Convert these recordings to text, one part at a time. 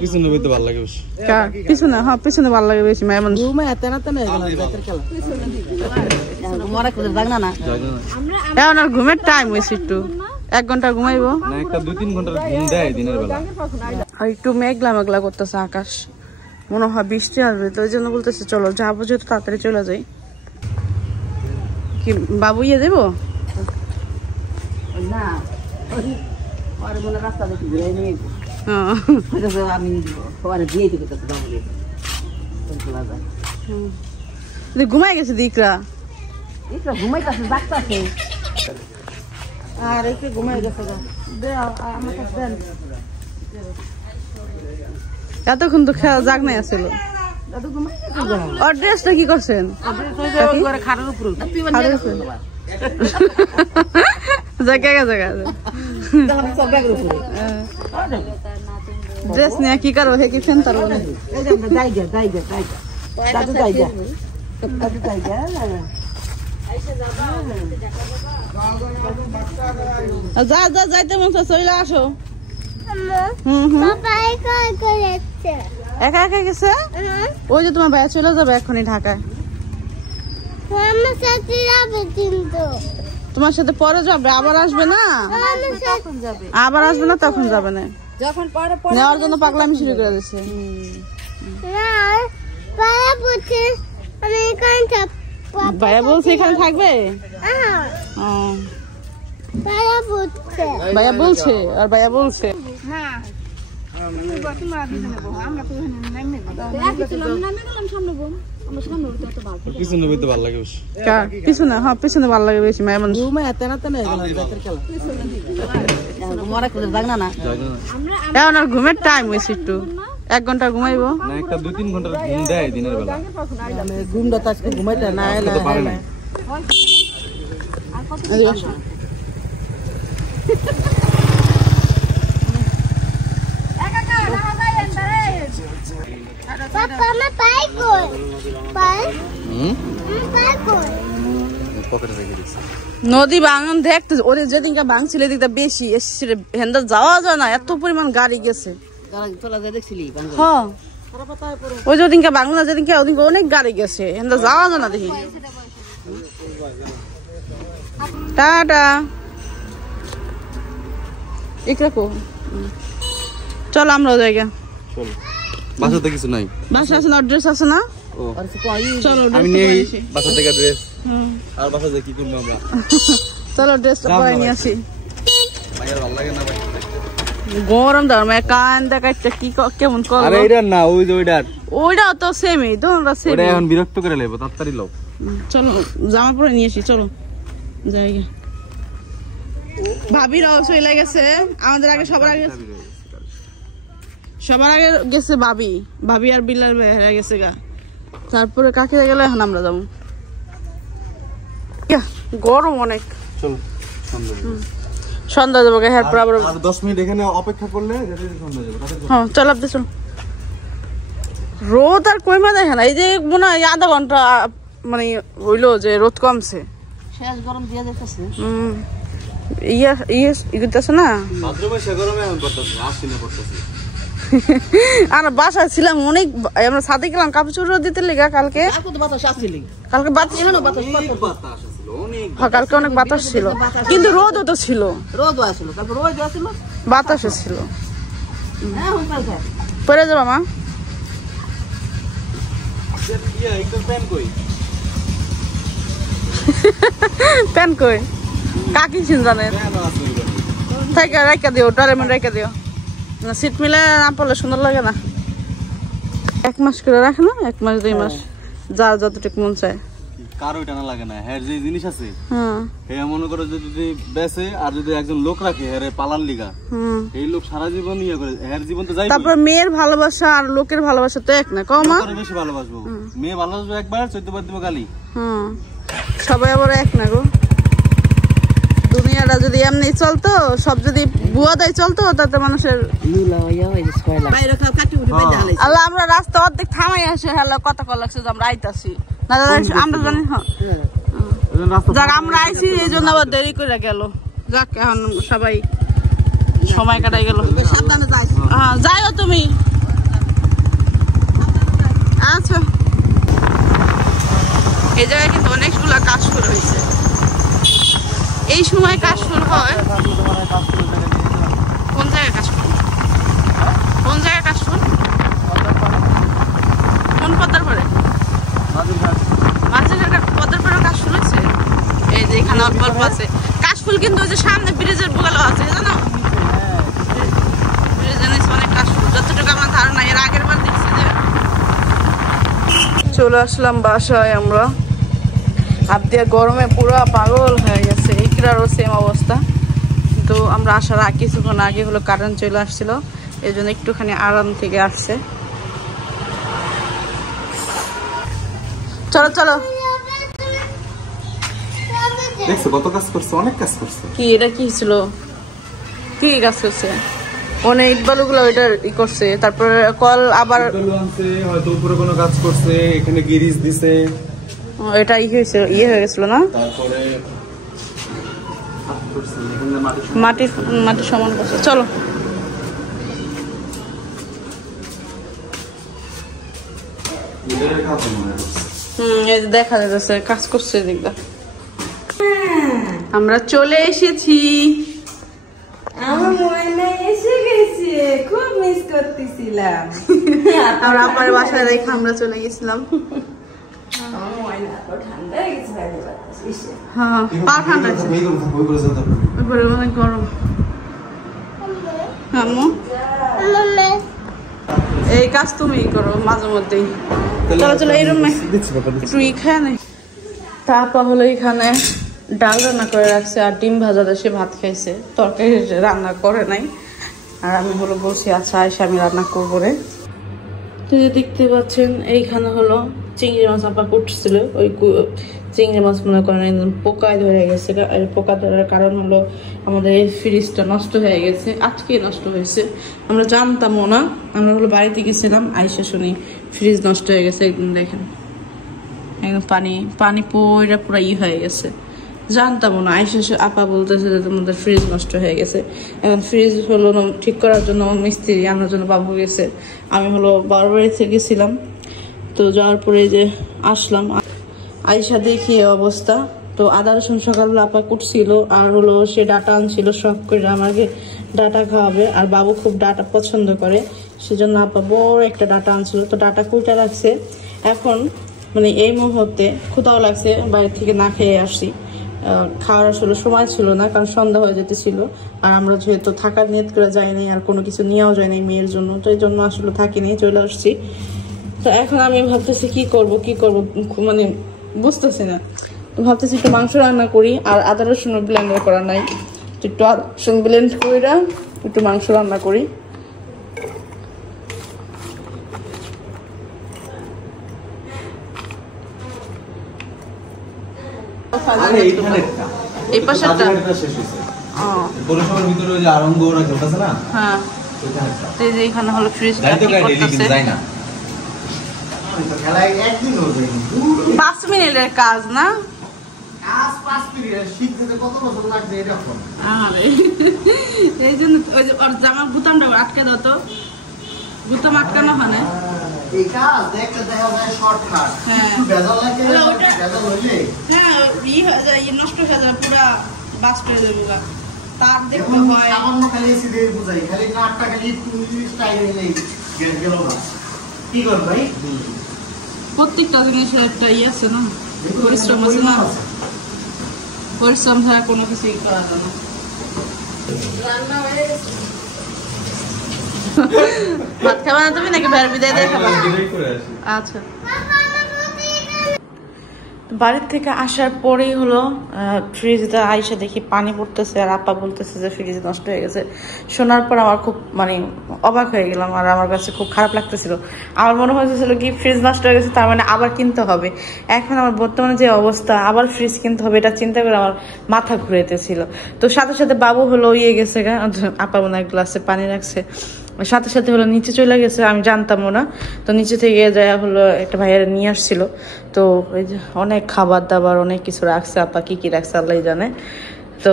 পিছনে বইতে ভালো লাগে বেশি। পিছনে হ্যাঁ পিছনে ভালো লাগে বেশি মেহমান এখন আর ঘুমের টাইম হয়েছে একটু 1 ঘন্টা ঘুমাইবো না একটা 2-3 ঘন্টার ঘুম দেয় দিনের বেলা। আর একটু মেঘলা মেঘলা করতেছে আকাশ, মনে হয় বৃষ্টি আসবে, তো ওই জন্য বলতেছে চলো যাবো যেহেতু তাড়াতাড়ি চলে যাই। কি বাবু ইয়ে দেবো না ঘুমাই গেছে দিকরা আর একটু ঘুমাই গেছে এতক্ষণ তো খেলা জাগ নাই আসছিল। আর ড্রেসটা কি করছেন ড্রেস নিয়ে কি করবো হে কি ফেন তারবো যা যা যাইতে মন চলে আসো। একা একা গেছে ওই যে তোমার ভাইয়া চলে যাবে এখনই ঢাকায়। তোমার সাথে পরে যাবে, আবার আসবে না, আবার আসবে না তখন যাবে না, নেওয়ার জন্য পাগলামি শুরু করে দিচ্ছে। ভাইয়া বলছে এখানে থাকবে, ভাইয়া বলছে আর ভাইয়া বলছে পিছনে বইতে ভালো লাগে বেশি। পিছনে হ্যাঁ পিছনে ভালো লাগে বেশি মেহমান এখন আর ঘুমের টাইম হয়েছে একটু 1 ঘন্টা ঘুমাইবো না একটা 2-3 ঘন্টার ঘুম দেয় দিনের বেলা। ঘুমটা তো আজকে ঘুমাইতে না পারে না। নদী ভাঙন দেখতে ওরে যেদিনকা ভাঙছিল এদিকটা বেশি এসেছিল, হেন্দা যাওয়া যায় না, এত পরিমাণ গাড়ি গেছে। হ্যাঁ ওই যেদিনকে বাংলা যেদিনকে ওদিনকে অনেক গাড়ি গেছে, হেন্দা যাওয়া যায় না দেখি। টাটা একরাকো চলো আমরা জায়গা বাসাতে কিছু নাই, বাসা আছে না, ড্রেস আছে না, চলো আমি নেই বাসা থেকে ড্রেস। আর বাসাতে কি করব আমরা, চলো ড্রেসটা পরে নিয়ে আসি। ভাইয়ার ভালো লাগে না গরম ধর্মে কান দেখাচ্ছে কি কেমন করব। আরে এটা না ওই যে ওইটা তো সেমই তোমরা সেম। ওটা এখন বিরক্ত করে লইব, তাড়াতাড়ি লও। চলো জামা পরে নিয়ে আসি, চলো জায়গা। ভাবিরাও চলে গেছে আমাদের আগে, সবার আগে গেছে ভাবি, ভাবি আর বিলাল ভাই হেরে গেছে গা, তারপরে কাকে গেলে এখন আমরা যাবো। গরম অনেক, চলো সন্ধ্যা যাবো। এরপর আবার 10 মিনিট এখানে অপেক্ষা করলে সন্ধ্যা যাবে। হ্যাঁ চল আপনি চল। রোদ আর কইমা দেখে না, এই যে মনে হয় আধা ঘন্টা মানে হইলো যে রোদ কমছে, শেষ গরম দিয়ে যাইতেছে। না আর বাসায় ছিলাম অনেক, আমরা সাথে গেলাম কাপড় চোপড় দিতে লেগা কালকে, কালকে অনেক বাতাস ছিল, কিন্তু রোদও তো ছিল, বাতাসও ছিল। পরে যাবো মা, প্যান কই কাকি ছিল জানেন, রেখে দিও টারে মনে রেখে দিও, সিট মিলে না পড়লে সুন্দর লাগে না। 1 মাস করে রাখে না, 1 মাস 2 মাস যার যতটুকু মন চায়। কারো এটা না লাগে না, হের যে জিনিস আছে হে মনে করো যে যদি বেচে আর যদি একজন লোক রাখে হেরে পালার লিগা, এই লোক সারা জীবন ইয়ে করে, হের জীবন তো যাই। তারপর মেয়ের ভালোবাসা আর লোকের ভালোবাসা তো এক না, কমা বেশি ভালোবাসবো, মেয়ে ভালোবাসবো একবার 14 বার দিব গালি। সবাই আবার এক না গো, দুনিয়াটা যদি এমনি চলতো, সব যদি বুয়াদাই চলতো, তাতে মানুষের আল্লাহ। আমরা রাস্তা অর্ধেক থামাই আসে হ্যালো কথা কল লাগছে আমরা আইতাছি না, আমরা জানি যাক আমরা আইছি এই জন্য আবার দেরি করে গেল। যাক এখন সবাই সময় কাটাই গেল। হয় কোন জায়গায় কাজ করুন কোন জায়গায় কাজ করুন কোন পদ্মার পরে মাঝে পদ্মার পরে কাজ শুনেছে এই যে এখানে অল্প অল্প আছে কাশফুল কিন্তু ওই যে সামনে ব্রিজের বুগালো আছে জানো ব্রিজে অনেক কাশফুল যতটুকু আমার ধারণা এর আগের বার দেখছি যে চলে আসলাম বাসায় আমরা আবদিয়া গরমে পুরো পাগল হয়ে গেছে ইকরারও সেম অবস্থা তো আমরা আসার আগে কিছুক্ষণ আগে হলো কারেন্ট চলে আসছিল এই জন্য একটুখানি আরাম থেকে আসছে চলো চলো দেখছো কত কাজ করছে অনেক কাজ করছে কি এটা কি ছিল কি কাজ করছে অনেক ইটবালুগুলো এটা ই করছে তারপরে কল আবার আনছে হয়তো উপরে কোনো কাজ করছে এখানে গিরিজ দিছে এটা ইয়ে হয়ে গেছিল না তারপরে মাটি মাটি সমান করছে চলো এই দেখা যাচ্ছে কাজ করছে এদিকটা আমরা চলে এসেছি আমার ময়না এসে গেছে খুব মিস করতেছিলাম আমরা আপার বাসায় রেখে আমরা চলে গেছিলাম আমার ময়না তো ঠান্ডা হয়ে গেছে বাইরে বাতাস হ্যাঁ পা ঠান্ডা আছে উপরে অনেক গরম আম্মু এই কাজ তুমি করো মাঝে মধ্যেই চলো চলো এই রুমে একটু ই খায় নাই তারপর হলো এখানে ডাল রান্না করে রাখছে আর ডিম ভাজা দেশে ভাত খাইছে তরকারি রান্না করে নাই আর আমি হলো বসে আচ্ছা এসে আমি রান্না করবো রে দেখতে পাচ্ছেন এইখানে হলো চিংড়ি মাছ আপা কুটছিল ওই চিংড়ি মাছ মনে করেন একদম পোকায় ধরে গেছে আর পোকা ধরার কারণ হলো আমাদের এই ফ্রিজটা নষ্ট হয়ে গেছে আজকে নষ্ট হয়েছে আমরা জানতামও না আমরা হলো বাড়িতে গেছিলাম আইসা শুনি ফ্রিজ নষ্ট হয়ে গেছে একদম দেখেন একদম পানি পয়রা পুরো ই হয়ে গেছে জানতামও না আইসা আপা বলতেছে যে তোমাদের ফ্রিজ নষ্ট হয়ে গেছে এখন ফ্রিজ হলো ঠিক করার জন্য মিস্ত্রি আনার জন্য বাবু গেছে আমি হলো বারবাড়িতে গেছিলাম তো যাওয়ার পরে যে আসলাম আইসা দেখি অবস্থা তো আদা রসুন সকালবেলা আপা কুটছিল আর হলো সে ডাটা আনছিল শখ করে আমাকে ডাটা খাওয়াবে আর বাবু খুব ডাটা পছন্দ করে সেজন্য আপা বড় একটা ডাটা আনছিল তো ডাটা কুইটা রাখছে এখন মানে এই মুহূর্তে ক্ষুধাও লাগছে বাইরে থেকে না খেয়ে আসছি খাওয়ার আসলে সময় ছিল না কারণ সন্ধ্যা হয়ে যেতেছিল আর আমরা যেহেতু থাকার নিয়ত করে যাইনি আর কোনো কিছু নেওয়াও যায়নি মেয়ের জন্য তো এই জন্য আসলে থাকিনি চলে আসছি তো এখন আমি ভাবতেছি কি করব মানে বুঝতেছি না তো ভাবতেছি একটু মাংস রান্না করি আর আদা রসুন ব্লেন্ডার করা নাই তো একটু আদা রসুন ব্লেন্ড করে একটু মাংস রান্না করি এই পাশেরটা হ্যাঁ এই যে এখানে হলো ফ্রিজটা ঠিক করতেছে 5 মিনিটের কাজ না এই জন্য ওই যে ওর জামার বুতামটা আটকে দাও তো বুতাম আটকানো হয় না নষ্ট হয়ে যাবে পুরা বাস্ট হয়ে যাবে তার দেখতে হয় প্রত্যেকটা জিনিসের একটা ইয়ে আছে না পরিশ্রম আছে না পরিশ্রম ছাড়া কোনো কিছুই করা যায় না ভাত খাবা না তুমি নাকি বের বিদায় দিয়ে খাবা আচ্ছা বাড়ির থেকে আসার পরেই হলো ফ্রিজটা আইসা দেখি পানি পড়তেছে আর আপা বলতেছে যে ফ্রিজ নষ্ট হয়ে গেছে শোনার পর আমার খুব মানে অবাক হয়ে গেলাম আর আমার কাছে খুব খারাপ লাগতেছিল আমার মনে হয়েছিল কি ফ্রিজ নষ্ট হয়ে গেছে তার মানে আবার কিনতে হবে এখন আমার বর্তমানে যে অবস্থা আবার ফ্রিজ কিনতে হবে এটা চিন্তা করে আমার মাথা ঘুরেতেছিল তো সাথে সাথে বাবু হলো ইয়ে গেছে আপা মনে হয় গ্লাসে পানি রাখছে সাথে সাথে হলো নিচে চলে গেছে আমি জানতামও না তো নিচে থেকে যায় হলো একটা ভাইয়েরা নিয়ে আসছিল তো ওই যে অনেক খাবার দাবার অনেক কিছু রাখছে আপা কি রাখছে আল্লাহ জানে তো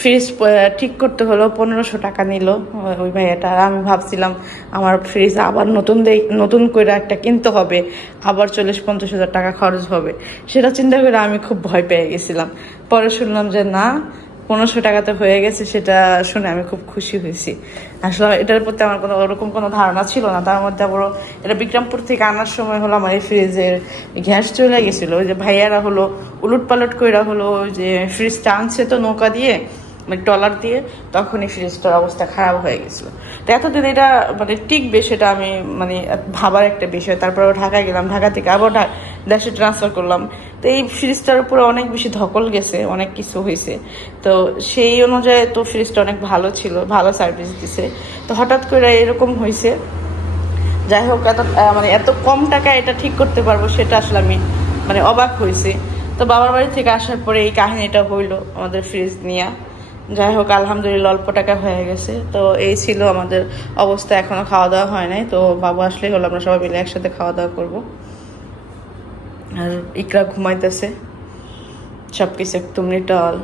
ফ্রিজ ঠিক করতে হলো 1500 টাকা নিল ওই ভাইয়াটা আর আমি ভাবছিলাম আমার ফ্রিজ আবার নতুন করে একটা কিনতে হবে আবার 40-50 হাজার টাকা খরচ হবে সেটা চিন্তা করে আমি খুব ভয় পেয়ে গেছিলাম পরে শুনলাম যে না 1500 টাকাতে হয়ে গেছে, সেটা শুনে আমি খুব খুশি হয়েছি। আসলে এটার প্রতি আমার কোনো ওরকম কোনো ধারণা ছিল না। তার মধ্যে আবার এটা বিক্রমপুর থেকে আনার সময় হলো আমার এই ফ্রিজের গ্যাস চলে গেছিলো। ওই যে ভাইয়ারা হলো উলট পালট কইরা হলো যে ফ্রিজটা আনছে তো নৌকা দিয়ে, মানে ট্রলার দিয়ে, তখনই ফ্রিজটার অবস্থা খারাপ হয়ে গেছিলো। তো এতদিন এটা মানে টিকবে সেটা আমি মানে ভাবার একটা বিষয়। তারপর ঢাকায় গেলাম, ঢাকা থেকে আবার দেশে ট্রান্সফার করলাম। তো এই ফ্রিজটার উপরে অনেক বেশি ধকল গেছে, অনেক কিছু হয়েছে। তো সেই অনুযায়ী তো ফ্রিজটা অনেক ভালো ছিল, ভালো সার্ভিস দিছে। তো হঠাৎ করে এরকম হয়েছে। যাই হোক, মানে এত কম টাকা এটা ঠিক করতে পারবো সেটা আসলে আমি মানে অবাক হয়েছি। তো বাবার বাড়ি থেকে আসার পরে এই কাহিনীটা হইলো আমাদের ফ্রিজ নিয়ে। যাই হোক, আলহামদুলিল্লাহ অল্প টাকা হয়ে গেছে। তো এই ছিল আমাদের অবস্থা। এখনো খাওয়া দাওয়া হয় নাই, তো বাবু আসলেই হলো আমরা সবাই মিলে একসাথে খাওয়া দাওয়া করবো। আর ইকরা ঘুমাইতেছে, সবকিছু একদম নিটল।